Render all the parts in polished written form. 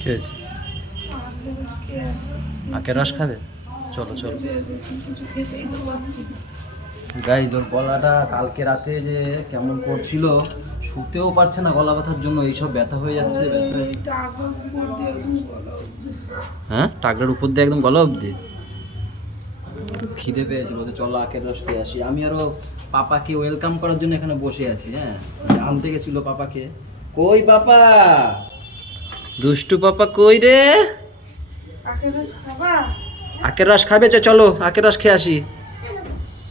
কি হয়েছে? আখের রস খাবে? চলো চলো গাইজ। ওর গলাটা কালকে রাতে যে কেমন করছিল, শুতেও পারছে না গলা ব্যথার জন্য। এইসব ব্যথা হয়ে যাচ্ছে। হ্যাঁ, টাকরার উপর দিয়ে একদম গলা অবধি। খিদে পেয়েছে, বলতে চলো আখের রস খেয়ে আসি। আমি আরো পাপাকে ওয়েলকাম করার জন্য এখানে বসে আছি। হ্যাঁ, আনতে গেছিল পাপাকে। কই পাপা, দুষ্টু পাপা কই রে? আখের রস খাবে? চলো আখের রস খেয়ে আসি।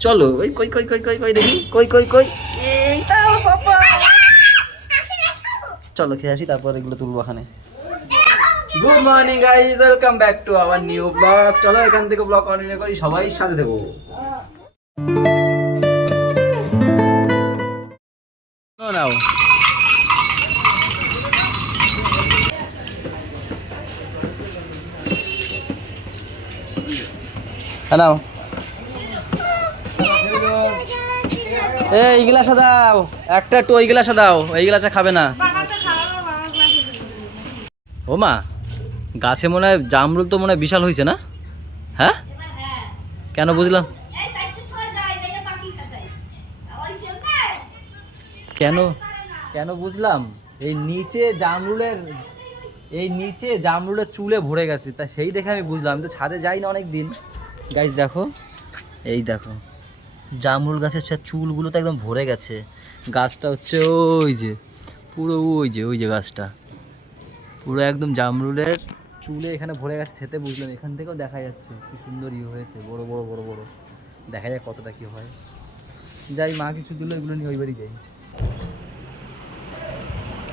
চলো। ওই কই কই কই কই কই দেখি, কই কই কই, এইটা পাপা। চলো খেয়ে আসি, তারপর এগুলো তুলবো এখানে। Good morning guys, welcome back to our new blog. চলো এখান থেকে ব্লগ কন্টিনিউ করি, সবাই সাথে দেবো। নাও নাও, এই গ্লাসে দাও একটা, একটু ওই গ্লাসে দাও। এই গ্লাসে খাবে না। ও মা, গাছে মনে হয় জামরুল তো মনে হয় বিশাল হয়েছে না? হ্যাঁ, কেন বুঝলাম, কেন কেন বুঝলাম। এই নিচে জামরুলের চুলে ভরে গেছে, তা সেই দেখে আমি বুঝলাম। আমি তো ছাদে যাই না অনেক দিন। গাছ দেখো, এই দেখো জামরুল গাছের সে চুলগুলো তো একদম ভরে গেছে। গাছটা হচ্ছে ওই যে পুরো ওই যে গাছটা পুরো একদম জামরুলের চুলে এখানে ভরে গেছে। সেতে বুঝলাম, এখান থেকেও দেখা যাচ্ছে কি সুন্দর হয়েছে, বড় বড় বড় বড়। দেখা যায় কতটা কি হয়। যাই, মা কিছু দিল, এগুলো নিয়ে ওই বাড়ি যাই।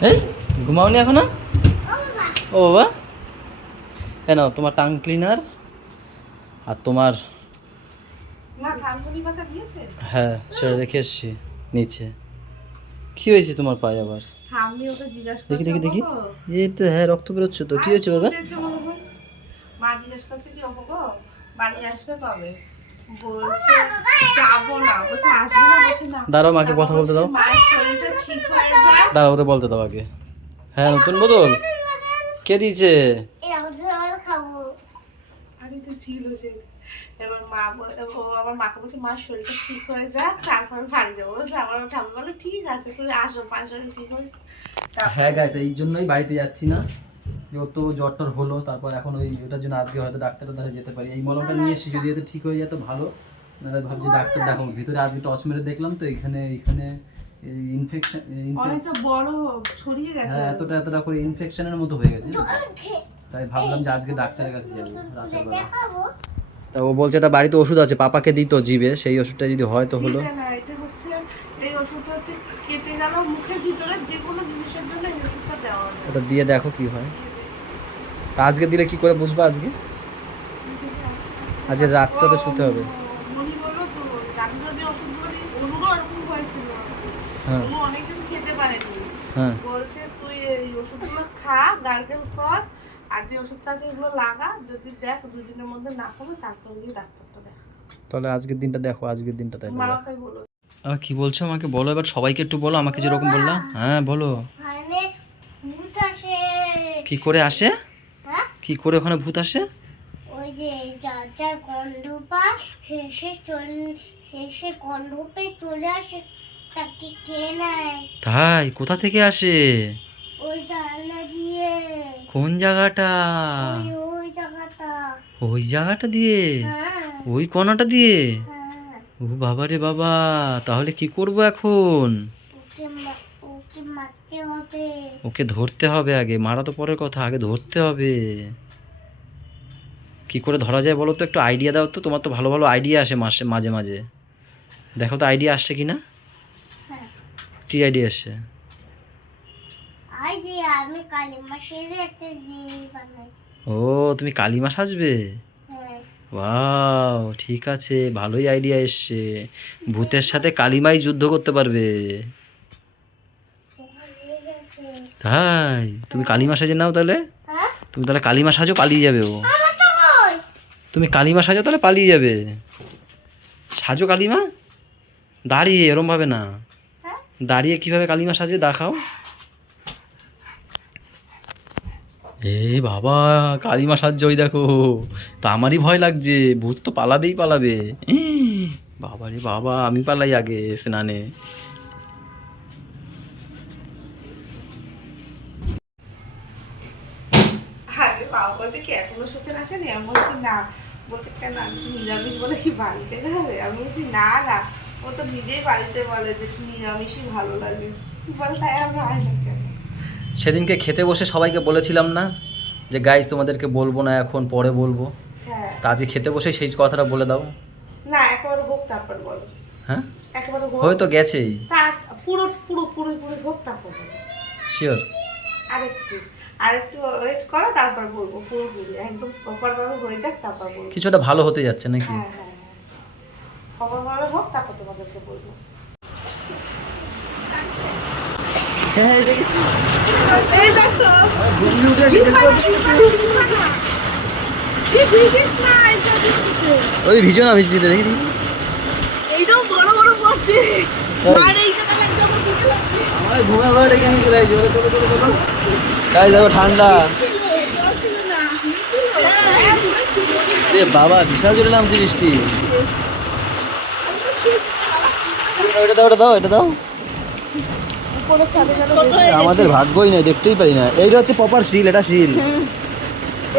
এই ঘুমাওনি এখনো? ও বাবা, কেন? তোমার টাং ক্লিনার আর তোমার, হ্যাঁ সেটা রেখে এসছি নিচে। কি হয়েছে তোমার পায়ে আবার? দেখি দেখি দেখি, এই তো হ্যাঁ রক্ত বেরোচ্ছে তো। কি হয়েছে বাবা? মা জিজ্ঞেস করছে কি গো বাড়ি আসবে কবে? বলছে যাবো না, বলছে আসবে না, বলছে না। দাঁড়াও, মাকে কথা বলতে দাও। মায়ের শরীরটা ঠিক হয়ে যায়। দাঁড়াও, ওরে বলতে দাও আগে। হ্যাঁ, নতুন বোতল কে দিয়েছে? আরে তো ছিল সে। এবার মা ও আমার মাকে বলছে মার শরীরটা ঠিক হয়ে যাক তারপরে বাড়ি যাবো। বলছে আমার ঠাম্মা বলে ঠিক আছে তুই আসো, মায়ের শরীর ঠিক হয়ে যাক। হ্যাঁ গাইস, এই জন্যই বাড়িতে যাচ্ছি না। যত জ্বর টর হলো, তারপর এখন ওটার জন্য আজকে হয়তো ডাক্তারের ধারে যেতে পারি। এই মলমটা নিয়ে এসেছি, যদি এতে ঠিক হয়ে যেত ভালো। নাহলে ভাবছি ডাক্তার দেখাবো। ভিতরে আজকে টস মেরে দেখলাম তো এখানে ইনফেকশন, অনেকটা বড় ছড়িয়ে গেছে। হ্যাঁ, এতটা করে ইনফেকশনের মতো হয়ে গেছে। তাই ভাবলাম যে আজকে ডাক্তারের কাছে যাবো রাতের বেলা। তা ও বলছে এটা বাড়িতে ওষুধ আছে, পাপাকে দিত জিবে, সেই ওষুধটা যদি হয় তো হলো। এটা হচ্ছে, এই ওষুধটা হচ্ছে কেটে গেল মুখের ভিতরে যে কোনো জিনিসের জন্য এই ওষুধটা দেওয়া হয়। ওটা দিয়ে দেখো কি হয়। তা আজকে দিলে কি করে বুঝবো? আজকে রাতটা তো শুতে হবে। মনি বললো তো ডাক্তার যে ওষুধগুলো দিয়ে অনুরও এরকম হয়েছিল। হ্যাঁ অনু অনেকদিন খেতে পারেনি। হ্যাঁ, বলছে তুই এই ওষুধগুলো খা, গার্গেল কর, আর যে ওষুধটা আছে এগুলো লাগা। যদি দেখ 2 দিনের মধ্যে না কমে তারপর গিয়ে ডাক্তারটা দেখা। তাহলে আজকের দিনটা দেখো, আজকের দিনটা তাই মামাকে বলো। কি বলছো আমাকে বলো এবার, সবাইকে একটু বলো। আমাকে যেরকম বললাম, হ্যাঁ বলো। ওখানে ভূত আসে। কি করে আসে? হ্যাঁ, কি করে ওখানে ভূত আসে? ওই যে যার যার গন্ধ পায় শেষে গন্ধ পেয়ে চলে আসে, তাকে খেয়ে নেয়। তাই? কোথা থেকে আসে? ওই জানলা দিয়ে। কোন জায়গাটা? ওই জায়গাটা। ওই জায়গাটা দিয়ে? হ্যাঁ ওই কোণাটা দিয়ে? হ্যাঁ, ও বাবা রে বাবা, তাহলে কি করব এখন? ওকে মারতে হবে। ওকে ধরতে হবে আগে, মারা তো পরের কথা, আগে ধরতে হবে। কি করে ধরা যায় বলো তো, একটু আইডিয়া দাও তো। তোমার তো ভালো ভালো আইডিয়া আসে মাঝে মাঝে। দেখো তো আইডিয়া আসছে কি না। হ্যাঁ, কি আইডিয়া আসছে? আই যে আমি কালিমা সেরে একটা জিনিস বানাই। ও, তুমি কালিমা সাজবে? হ্যাঁ, ওয়াও, ঠিক আছে, ভালোই আইডিয়া এসছে। ভূতের সাথে কালিমাই যুদ্ধ করতে পারবে। ওখানে গেছে। তাই? তুমি কালিমা সাজে নাও তাহলে। হ্যাঁ, তুমি তাহলে কালিমা সাজো, পালিয়ে যাবে ও। আমার তো কই? তুমি কালিমা সাজো তাহলে পালিয়ে যাবে। সাজো কালিমা দাঁড়িয়ে, এরম ভাবে না। হ্যাঁ, দাঁড়িয়ে কিভাবে কালিমা সাজে দেখাও। এই বাবা কালিমা সাহায্য ওই দেখো, তা আমারই ভয় লাগছে, ভূত তো পালাবেই পালাবে। বাবা রে বাবা, আমি পালাই আগে স্নানে। আরে বাবা বলছে কি এখনো সুখের আসেনি? আমি বলছি না। বলছে কেন আজকে নিরামিষ বলে কি বাড়িতে যাবে? আমি বলছি না না, ও তো নিজেই বাড়িতে বলে যে নিরামিষই ভালো লাগে। বলে তাই আমরা আয় না কেন? সেদিনকে খেতে বসে সবাইকে বলেছিলাম না যে গাইস তোমাদেরকে বলবো না এখন, পরে বলবো। হ্যাঁ, তা আজকে খেতে বসে সেই কথাটা বলে দাও। না একেবারে হোক তারপর বলো। হ্যাঁ, একেবারে হোক, হয়তো গেছেই। তার পুরো পুরো পুরো পুরো হোক তারপর বলো। শিওর। আরেকটু ওয়েট করো, তারপর বলবো পুরোপুরি একদম প্রপারভাবে হয়ে যাক, তারপর বলবো। কিছুটা ভালো হতে যাচ্ছে নাকি? হ্যাঁ হ্যাঁ হ্যাঁ, প্রপারভাবে হোক তারপর তোমাদেরকে বলবো। হ্যাঁ এই দেখেছি। এই দেখো, ঘুমলি উঠে আসি, দেখতে পাচ্ছি, দেখেছি। কি ভিজিস না এটা দিতে। ওই ভিজো না, বৃষ্টিতে দেখি। এইটাও বড় বড় পড়ছে। আর এই জায়গা একদম ভিজে লাগছে। আমার ঘুমের ঘরে ডেকে নিয়ে চলে আসি, ওরে চলো চলো চলো। তাই দেখো ঠান্ডা। ছিল না। এ বাবা বিশাল জোরে নামছে বৃষ্টি। এটা দাও, এটা দাও, এটা দাও। উপরে ছাদে গেল। আমাদের ভাগ্যই নেই, দেখতেই পারি না। এইটা হচ্ছে প্রপার শিল, এটা শিল।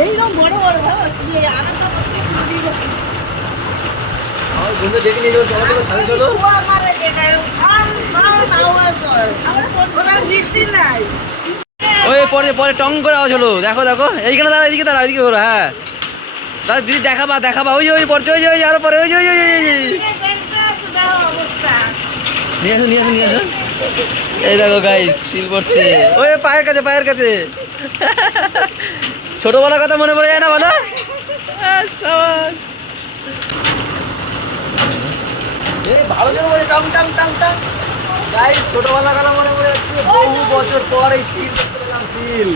এইরকম বড় বড় ভাবে যে আলাদা করতে নদী গেছে। আমার ঘুমে ডেকে নিয়ে যাবো, চলো চলো ছাদে চলো। আমারে যেটা আর আওয়াজ হয়। আমরা কোন বৃষ্টি নাই। ওই পরে পরে টং করে আওয়াজ হলো, দেখো দেখো। এইখানে দাঁড়া, এদিকে দাঁড়া, এদিকে ঘোরো। হ্যাঁ দাদা দিদি দেখাবা দেখাবা, ওই ওই পড়ছে, ওই ওই আরো পরে, ওই ওই ওই অবস্থা। নিয়ে আসো নিয়ে আসো নিয়ে আসো। এই দেখো গাইস, শিল পড়ছে। ওই পায়ের কাছে, পায়ের কাছে। ছোটবেলার কথা মনে পড়ে যায় না বলো? এই ভালো জন্য বলে টং টং টং টং। গাইস ছোটবেলার কথা মনে পড়ে যাচ্ছে, বহু বছর পর এই শিল দেখতে পেলাম, শিল।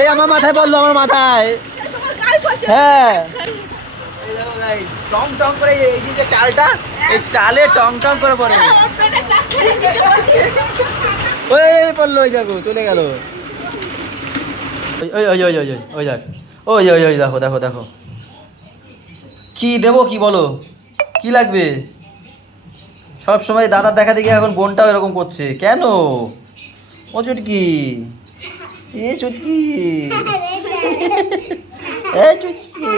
এই আমার মাথায় পড়লো, আমার মাথায়। হ্যাঁ এই দেখো গাইস, টং টং করে এই যে চালটা, এই চালে টং টং করে পড়ে। ওই পড়লো, ওই দেখো চলে গেল। ওই ওই ওই ওই ওই ওই দেখ, ওই ওই ওই দেখো দেখো দেখো। কি দেবো, কি বলো, কি লাগবে? সব সময় দাদার দেখা দেখি এখন বোনটাও এরকম করছে কেন? ও চুটকি, এ চুটকি, এ চুটকি,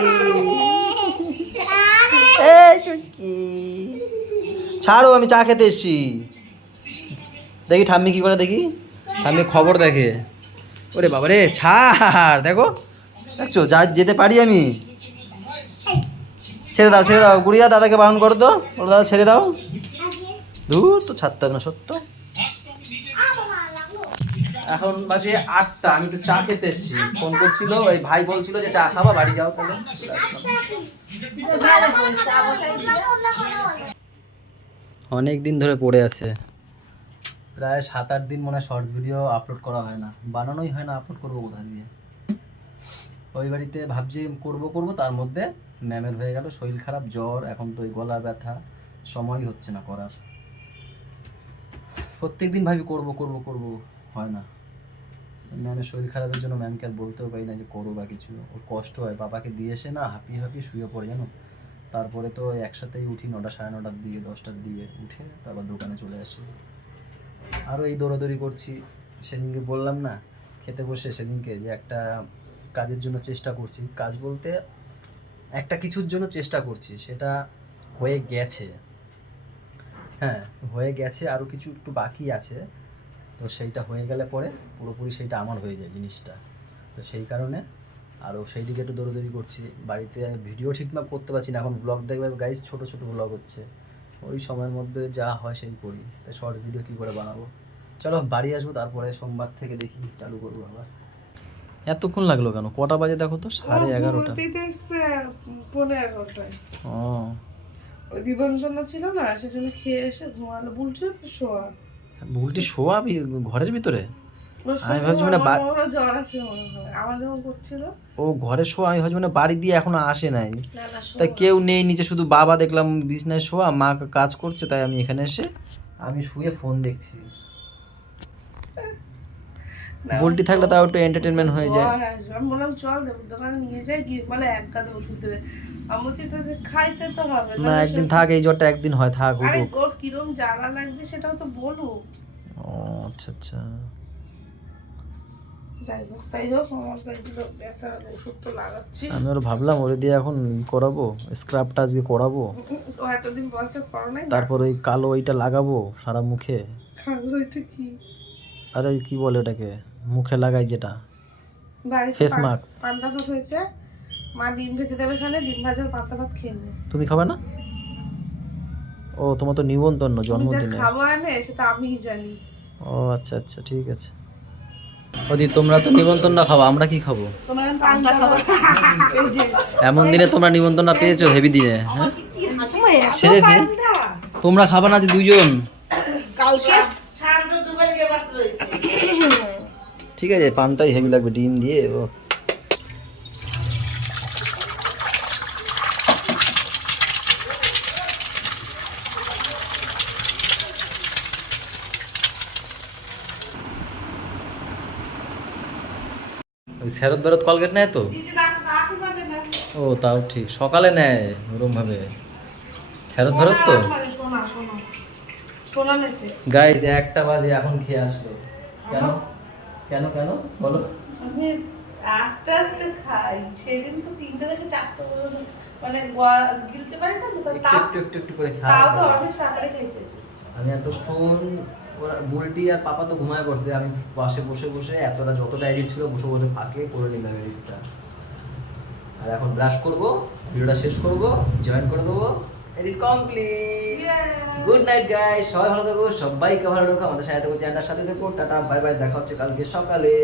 এ চুটকি। ছাড়ো, আমি চা খেতে এসছি। দেখি ঠাম্মি কি করে, দেখি ঠাম্মি খবর দেখে। ওরে বাবা রে, ছাড়, দেখো দেখছো যা যেতে পারি আমি। ছেড়ে দাও ছেড়ে দাও, গুড়িয়া দাদাকে বারণ করো তো, ওর দাদা ছেড়ে দাও। দূর তো ছাড়তে হবে না, সত্য। এখন বাজে 8টা, আমি একটু চা খেতে এসছি। ফোন করছিল ওই ভাই, বলছিল যে চা খাবা, বাড়ি যাও তাহলে। অনেক দিন ধরে পড়ে আছে, প্রায় 7-8 দিন মনে হয় শর্টস ভিডিও আপলোড করা হয় না, বানানোই হয় না। আপলোড করবো কোথা দিয়ে? ওই বাড়িতে ভাবছি করবো করবো, তার মধ্যে ম্যামের হয়ে গেল শরীর খারাপ, জ্বর, এখন তো ওই গলা ব্যথা, সময় হচ্ছে না করার। প্রত্যেক দিন ভাবি করবো করবো করবো, হয় না। ম্যামের শরীর খারাপের জন্য ম্যামকে আর বলতেও পারি না যে করো বা কিছু। ওর কষ্ট হয়, বাবাকে দিয়ে এসে না হাঁপিয়ে হাঁপিয়ে শুয়ে পড়ে জানো। তারপরে তো একসাথেই উঠি 9টা, 9:30টার দিকে, 10টার দিকে উঠে তারপর দোকানে চলে আসি। আরও এই দৌড়াদৌড়ি করছি। সেদিনকে বললাম না খেতে বসে, সেদিনকে যে একটা কাজের জন্য চেষ্টা করছি, কাজ বলতে একটা কিছুর জন্য চেষ্টা করছি, সেটা হয়ে গেছে। হ্যাঁ হয়ে গেছে, আরও কিছু একটু বাকি আছে। তো সেইটা হয়ে গেলে পরে পুরোপুরি সেইটা আমার হয়ে যায় জিনিসটা। তো সেই কারণে আরও সেই দিকে একটু দৌড়াদৌড়ি করছি। বাড়িতে ভিডিও ঠিকঠাক করতে পারছি না, এখন ব্লগ দেখবে গাইস, ছোটো ছোটো ব্লগ হচ্ছে। ওই সময়ের মধ্যে যা হয় সেই করি, তাই শর্টস ভিডিও কী করে বানাবো। চলো বাড়ি আসবো, তারপরে সোমবার থেকে দেখি চালু করবো আবার। এতক্ষণ লাগলো কেন? কটা বাজে দেখো তো, 11:30। পৌনে 11টায় ও ওই নিবন্ধন ছিল না, সেজন্য খেয়ে এসে ঘুমালো। বলছিল তো শোয়া, ভুলটি শোয়া ঘরের ভিতরে? আমি ভাবছি মানে জ্বর আছে মনে হয়, আমাদের করছিল। ও ঘরে শোয়া, আমি ভাবছি মানে বাড়ি দিয়ে এখনো আসে নাই, না না তাই কেউ নেই নিচে, শুধু বাবা দেখলাম বিছনায় শোয়া, মা কাজ করছে, তাই আমি এখানে এসে আমি শুয়ে ফোন দেখছি। না, বুলটি থাকলে তাও একটু এন্টারটেনমেন্ট হয়ে যায়। জ্বর আসবে। আমি বললাম চল দেবুর দোকানে নিয়ে যাই, গিয়ে বলে এক গাদা ওষুধ দেবে। আমি বলছি তো যে খাইতে তো হবে না একদিন থাক, এই জ্বরটা একদিন হয়, থাক আরে উঠুক। ওর কিরম জ্বালা লাগছে সেটাও তো বলুক। ও আচ্ছা আচ্ছা। তাই হোক আমার কাছে ব্যথার ওষুধ তো লাগাচ্ছি। আমি ওর ভাবলাম ওরে দিয়ে এখন করাবো, স্ক্রাবটা আজকে করাবো, ও এতদিন বলছে করো নাই, তারপর ওই কালো ওইটা লাগাবো সারা মুখে। খাবো এটা কি? আরে কি বলে ওটাকে, মুখে লাগাই যেটা, বাড়িতে ফেস মাস্ক। পান্তা ভাত হয়েছে, মা ডিম ভেজে দেবে, এখানে ডিম ভাজার পান্তা ভাত খেয়ে নেবে। তুমি খাবে না? ও তোমার তো নিমন্ত্রণ তুমি যা জন্মদিনে। খাবো আনে সেটা আমিই জানি। ও আচ্ছা আচ্ছা ঠিক আছে। ওদি তোমরা তো নিমন্ত্রণ না খাবো, আমরা কি খাবো? তোমার পান্তা খাবো। এই যে এমন দিনে তোমরা নিমন্ত্রণ না পেয়েছো, হেভি দিনে। হ্যাঁ এত সেরেছে। পান্তা। তোমরা খাবা না যে দুইজন? কালকে ঠিক আছে, পান্তাই হেভি লাগবে ডিম দিয়ে। ও ওই ফেরত বেরত কলগেট নেয় তো? দিদি রাতে বাজে না। ও তাও ঠিক, সকালে নেয় ওরম ভাবে ফেরত বেরত তো। শোনা শোনা শোনা নেছে। গাইস 1টা বাজে এখন খেয়ে আসলো। কেন কেন কেন বলো? আমি আস্তে আস্তে খাই, সেদিন তো 3টা থেকে 4টা পর্যন্ত মানে গিলতে পারি না তো, একটু একটু একটু করে তাও তো খাই। অনেক তাড়াতাড়ি খেয়েছি। আমি এতক্ষণ, ওরা বুলটি আর পাপা তো ঘুমায় পড়ছে, আমি পাশে বসে বসে এতটা যতটা এডিট ছিল বসে বসে ফাঁকে করে নিলাম এডিটটা। আর এখন ব্রাশ করব, ভিডিওটা শেষ করব, জয়েন করে দেবো, edit complete. Good night guys, সবাই ভালো থাকো, সবাইকে ভালো রাখো, আমাদের সাথে থাকো, চ্যানেলটার সাথে থাকো। টাটা বাই বাই, দেখা হচ্ছে কালকে সকালে।